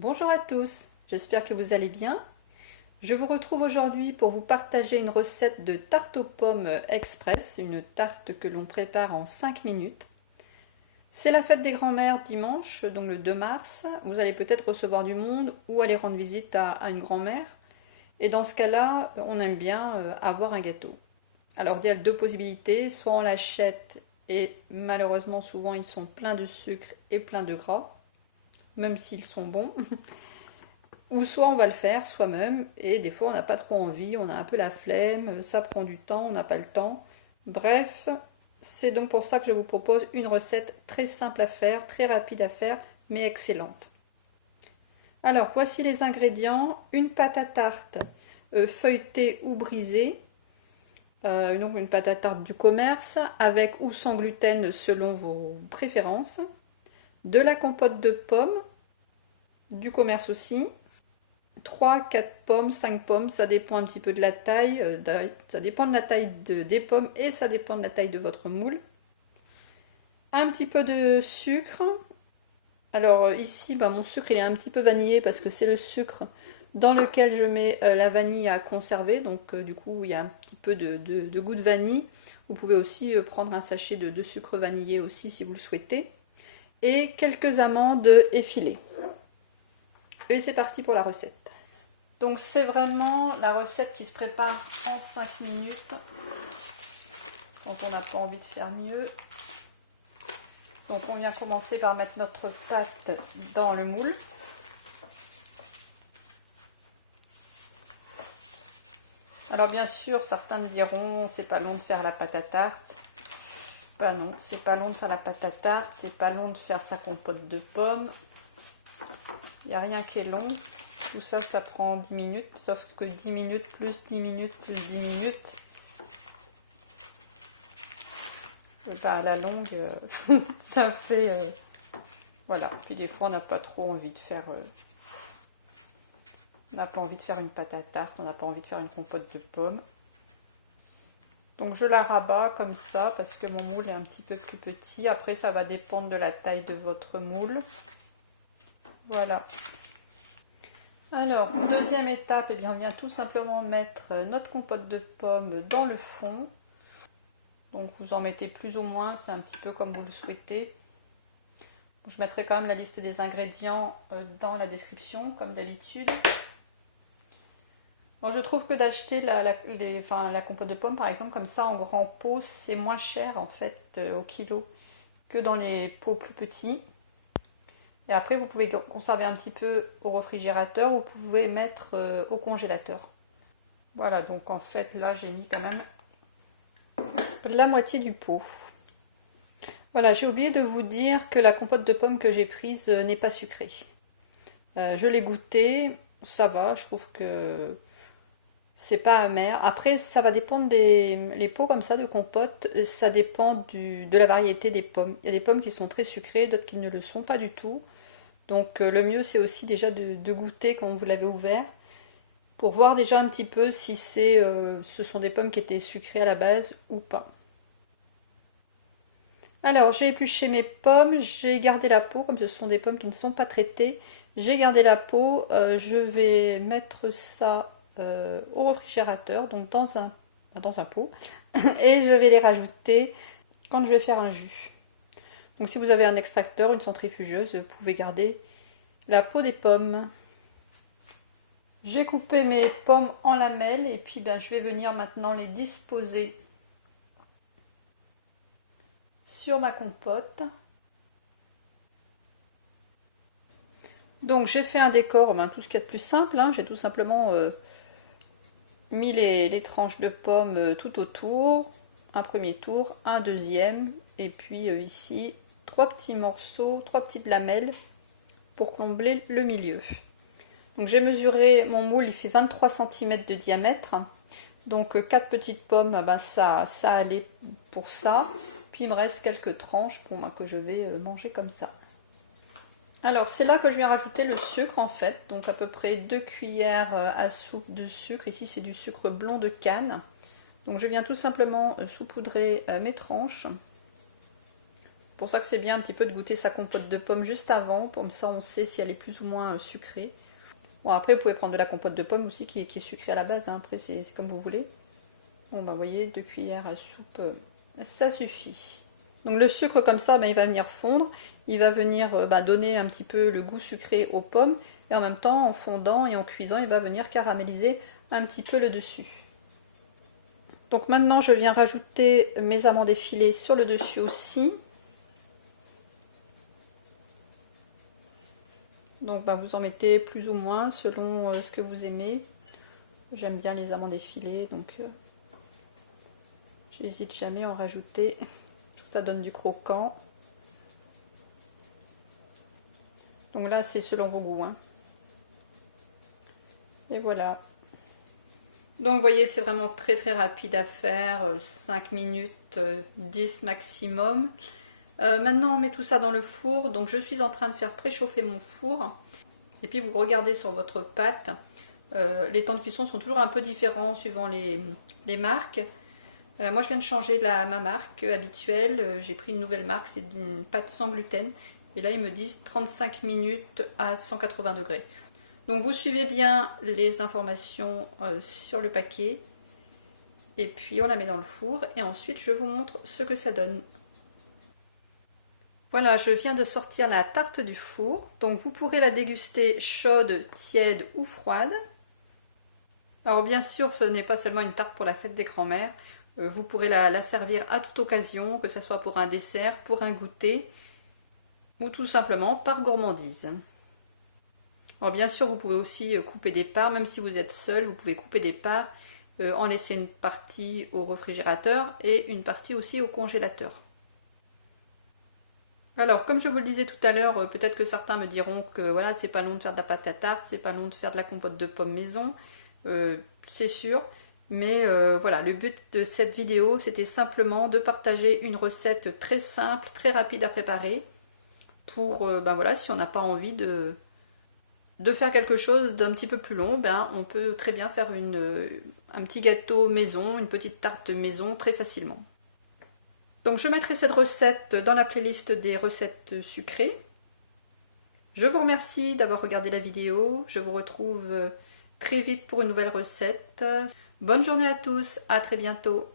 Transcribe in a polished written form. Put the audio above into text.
Bonjour à tous, j'espère que vous allez bien. Je vous retrouve aujourd'hui pour vous partager une recette de tarte aux pommes express, une tarte que l'on prépare en 5 minutes. C'est la fête des grands-mères dimanche, donc le 2 mars. Vous allez peut-être recevoir du monde ou aller rendre visite à une grand-mère. Et dans ce cas-là, on aime bien avoir un gâteau. Alors il y a deux possibilités, soit on l'achète et malheureusement souvent ils sont pleins de sucre et pleins de gras, même s'ils sont bons. Ou soit on va le faire soi-même, et des fois on n'a pas trop envie, on a un peu la flemme, ça prend du temps, on n'a pas le temps. Bref, c'est donc pour ça que je vous propose une recette très simple à faire, très rapide à faire, mais excellente. Alors voici les ingrédients, une pâte à tarte feuilletée ou brisée, donc une pâte à tarte du commerce, avec ou sans gluten selon vos préférences, de la compote de pommes, du commerce aussi, 3, 4 pommes, 5 pommes, ça dépend un petit peu de la taille, ça dépend de la taille des pommes et ça dépend de la taille de votre moule. Un petit peu de sucre. Alors ici, mon sucre il est un petit peu vanillé parce que c'est le sucre dans lequel je mets la vanille à conserver. Donc du coup, il y a un petit peu de goût de vanille. Vous pouvez aussi prendre un sachet de sucre vanillé aussi si vous le souhaitez. Et quelques amandes effilées. Et c'est parti pour la recette. Donc c'est vraiment la recette qui se prépare en 5 minutes quand on n'a pas envie de faire mieux. Donc on vient commencer par mettre notre pâte dans le moule. Alors bien sûr, certains me diront c'est pas long de faire la pâte à tarte. Ben non, c'est pas long de faire la pâte à tarte, c'est pas long de faire sa compote de pommes. Il n'y a rien qui est long. Tout ça, ça prend 10 minutes, sauf que 10 minutes plus 10 minutes plus 10 minutes, à la longue, ça fait... voilà, puis des fois on n'a pas trop envie de faire... on n'a pas envie de faire une pâte à tarte, on n'a pas envie de faire une compote de pommes. Donc je la rabats comme ça, parce que mon moule est un petit peu plus petit. Après ça va dépendre de la taille de votre moule. Voilà. Alors, deuxième étape, on vient tout simplement mettre notre compote de pommes dans le fond. Donc vous en mettez plus ou moins, c'est un petit peu comme vous le souhaitez. Je mettrai quand même la liste des ingrédients dans la description, comme d'habitude. Bon, je trouve que d'acheter la compote de pommes, par exemple, comme ça en grand pot, c'est moins cher en fait au kilo que dans les pots plus petits. Et après, vous pouvez conserver un petit peu au réfrigérateur ou vous pouvez mettre au congélateur. Voilà, donc en fait, là, j'ai mis quand même la moitié du pot. Voilà, j'ai oublié de vous dire que la compote de pommes que j'ai prise n'est pas sucrée. Je l'ai goûtée, ça va, je trouve que c'est pas amer. Après, ça va dépendre les pots comme ça de compote, ça dépend de la variété des pommes. Il y a des pommes qui sont très sucrées, d'autres qui ne le sont pas du tout. Donc le mieux c'est aussi déjà de goûter quand vous l'avez ouvert pour voir déjà un petit peu si ce sont des pommes qui étaient sucrées à la base ou pas. Alors j'ai épluché mes pommes, j'ai gardé la peau, comme ce sont des pommes qui ne sont pas traitées. J'ai gardé la peau, je vais mettre ça au réfrigérateur, donc dans un pot, et je vais les rajouter quand je vais faire un jus. Donc si vous avez un extracteur, une centrifugeuse, vous pouvez garder la peau des pommes. J'ai coupé mes pommes en lamelles et puis je vais venir maintenant les disposer sur ma compote. Donc j'ai fait un décor, tout ce qu'il y a de plus simple, hein. J'ai tout simplement mis les tranches de pommes tout autour, un premier tour, un deuxième, et puis ici 3 petits morceaux, 3 petites lamelles pour combler le milieu. Donc j'ai mesuré, mon moule il fait 23 cm de diamètre, donc 4 petites pommes, ça allait pour ça. Puis il me reste quelques tranches que je vais manger comme ça. Alors c'est là que je viens rajouter le sucre en fait, donc à peu près 2 cuillères à soupe de sucre. Ici c'est du sucre blond de canne. Donc je viens tout simplement saupoudrer mes tranches pour ça que c'est bien un petit peu de goûter sa compote de pommes juste avant, comme ça on sait si elle est plus ou moins sucrée. Bon, après vous pouvez prendre de la compote de pommes aussi qui est sucrée à la base, hein. Après c'est comme vous voulez. Bon bah vous voyez, 2 cuillères à soupe, ça suffit. Donc le sucre comme ça, il va venir fondre, il va venir donner un petit peu le goût sucré aux pommes, et en même temps en fondant et en cuisant, il va venir caraméliser un petit peu le dessus. Donc maintenant je viens rajouter mes amandes effilées sur le dessus aussi. Donc vous en mettez plus ou moins selon ce que vous aimez. J'aime bien les amandes effilées, donc j'hésite jamais à en rajouter. Je trouve que ça donne du croquant. Donc là c'est selon vos goûts, hein. Et voilà. Donc vous voyez, c'est vraiment très très rapide à faire, 5 minutes, 10 maximum. Maintenant on met tout ça dans le four, donc je suis en train de faire préchauffer mon four. Et puis vous regardez sur votre pâte, les temps de cuisson sont toujours un peu différents suivant les marques. Moi je viens de changer ma marque habituelle, j'ai pris une nouvelle marque, c'est une pâte sans gluten. Et là ils me disent 35 minutes à 180 degrés. Donc vous suivez bien les informations sur le paquet. Et puis on la met dans le four et ensuite je vous montre ce que ça donne. Voilà, je viens de sortir la tarte du four. Donc vous pourrez la déguster chaude, tiède ou froide. Alors bien sûr, ce n'est pas seulement une tarte pour la fête des grands-mères. Vous pourrez la servir à toute occasion, que ce soit pour un dessert, pour un goûter, ou tout simplement par gourmandise. Alors bien sûr, vous pouvez aussi couper des parts, même si vous êtes seul, vous pouvez couper des parts, en laisser une partie au réfrigérateur et une partie aussi au congélateur. Alors, comme je vous le disais tout à l'heure, peut-être que certains me diront que voilà, c'est pas long de faire de la pâte à tarte, c'est pas long de faire de la compote de pommes maison, c'est sûr. Mais voilà, le but de cette vidéo, c'était simplement de partager une recette très simple, très rapide à préparer, pour, voilà, si on n'a pas envie de faire quelque chose d'un petit peu plus long, on peut très bien faire un petit gâteau maison, une petite tarte maison très facilement. Donc je mettrai cette recette dans la playlist des recettes sucrées. Je vous remercie d'avoir regardé la vidéo. Je vous retrouve très vite pour une nouvelle recette. Bonne journée à tous, à très bientôt.